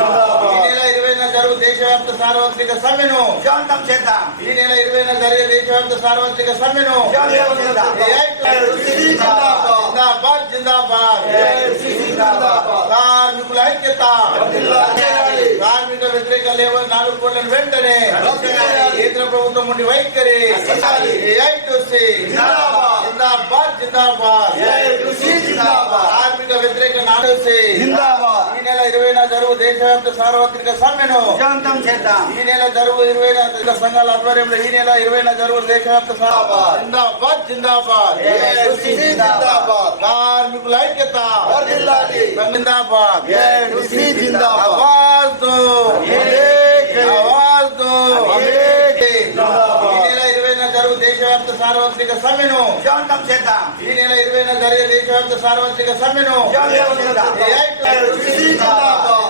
నెల 20న జరుగు దేశవ్యాప్త సార్వత్రిక సమ్మెను విజయవంతం చేద్దాం. ఈ నెల 20న జరిగే దేశవ్యాప్త సార్వత్రిక సమ్మెను జిందాబాద్ జిందాబాద్. కార్మికుల ఐక్యత, కార్మిక వ్యతిరేక లేబర్ 4 కోట్లను వెంటనే కేంద్ర ప్రభుత్వం నుండి వైఖరి. జిందాబాద్ జిందాబాద్. కార్మిక వ్యతిరేక ఈ నెల 20న జరుగు దేశవ్యాప్త సార్వత్రిక సమ్మెను విజయవంతం చేద్దాం. ఈ నెల జరుగు 20న సంఘాల ఆధ్వర్యంలో ఈ నెల 20న జరుగు దేశవ్యాప్త జిందాబాద్ జిందాబాద్. కార్మికుల ఐక్యత జిందాబాద్. ఆవాజ్ దో, ఆవాజ్ దో. ఈ నెల 20న జరుగు దేశవ్యాప్త సార్వత్రిక సమ్మెను విజయవంతం చేద్దాం. ఈ నెల 20న జరిగే దేశవ్యాప్త సార్వత్రిక సమ్మెను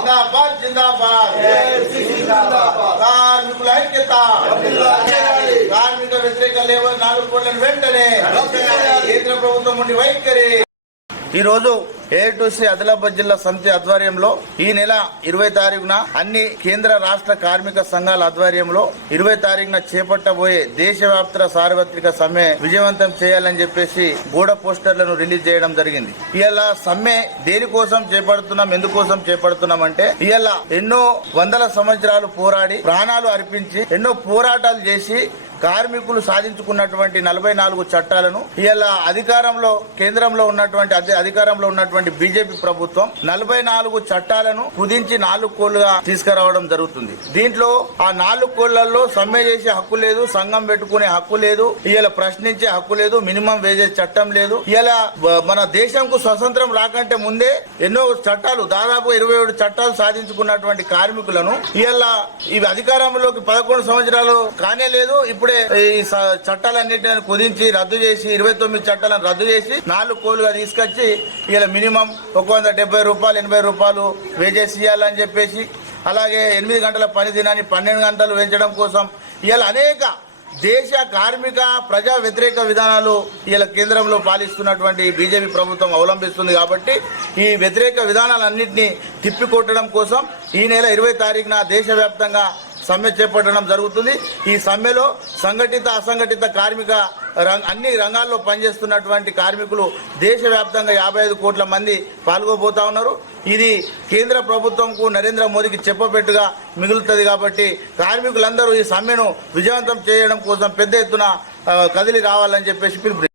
జిందాబాద్ జిందాబాద్. కార్మికుల ఐక్యత, కార్మిక వ్యతిరేక లేబర్ 4 కోట్లను వెంటనే కేంద్ర ప్రభుత్వం నుండి వైఖరి. ఈ రోజు ఏఐటీయూసీ ఆదిలాబాద్ జిల్లా సమితి ఆధ్వర్యంలో ఈ నెల 20 తారీఖున అన్ని కేంద్ర రాష్ట్ర కార్మిక సంఘాల ఆధ్వర్యంలో 20 తారీఖున చేపట్టబోయే దేశవ్యాప్త సార్వత్రిక సమ్మె విజయవంతం చేయాలని చెప్పేసి గోడ పోస్టర్లను రిలీజ్ చేయడం జరిగింది. ఇవాళ సమ్మె దేనికోసం చేపడుతున్నాం, ఎందుకోసం చేపడుతున్నాం అంటే ఇవాళ ఎన్నో వందల సంవత్సరాలు పోరాడి ప్రాణాలు అర్పించి ఎన్నో పోరాటాలు చేసి కార్మికులు సాధించుకున్నటువంటి 44 చట్టాలను ఇవాళ అధికారంలో కేంద్రంలో ఉన్నటువంటి బీజేపీ ప్రభుత్వం 44 చట్టాలను కుదించి 4 కోళ్లుగా తీసుకురావడం జరుగుతుంది. దీంట్లో ఆ 4 కోళ్లలో సమ్మె చేసే హక్కు లేదు, సంఘం పెట్టుకునే హక్కు లేదు, ఇవాళ ప్రశ్నించే హక్కు లేదు, మినిమం వేజెస్ చట్టం లేదు. ఇవాళ మన దేశంకు స్వతంత్రం రాకంటే ముందే ఎన్నో చట్టాలు, దాదాపు 27 చట్టాలు సాధించుకున్నటువంటి కార్మికులను ఇవాళ ఇవి అధికారంలోకి 11 సంవత్సరాలు కానే లేదు. ఇప్పుడు ఈ చట్టాలన్నింటినీ కుదించి రద్దు చేసి 29 చట్టాలను రద్దు చేసి 4 కోళ్లుగా తీసుకొచ్చి ఇలా మినిమం 170 రూపాయలు 80 రూపాయలు వేజెస్ ఇవ్వాలని చెప్పేసి, అలాగే 8 గంటల పని దినాన్ని 12 గంటలు పెంచడం కోసం ఇలా అనేక దేశ కార్మిక ప్రజా వ్యతిరేక విధానాలు ఇలా కేంద్రంలో పాలిస్తున్నటువంటి బీజేపీ ప్రభుత్వం అవలంబిస్తుంది. కాబట్టి ఈ వ్యతిరేక విధానాలన్నింటినీ తిప్పికొట్టడం కోసం ఈ నెల 20 తారీఖున దేశవ్యాప్తంగా సమ్మె చేపట్టడం జరుగుతుంది. ఈ సమ్మెలో సంఘటిత అసంఘటిత కార్మిక అన్ని రంగాల్లో పనిచేస్తున్నటువంటి కార్మికులు దేశవ్యాప్తంగా 55 కోట్ల మంది పాల్గొబోతా ఉన్నారు. ఇది కేంద్ర ప్రభుత్వంకు నరేంద్ర మోదీకి చెప్పబెట్టుగా మిగులుతుంది. కాబట్టి కార్మికులందరూ ఈ సమ్మెను విజయవంతం చేయడం కోసం పెద్ద ఎత్తున కదిలి రావాలని చెప్పేసి పిలుపు.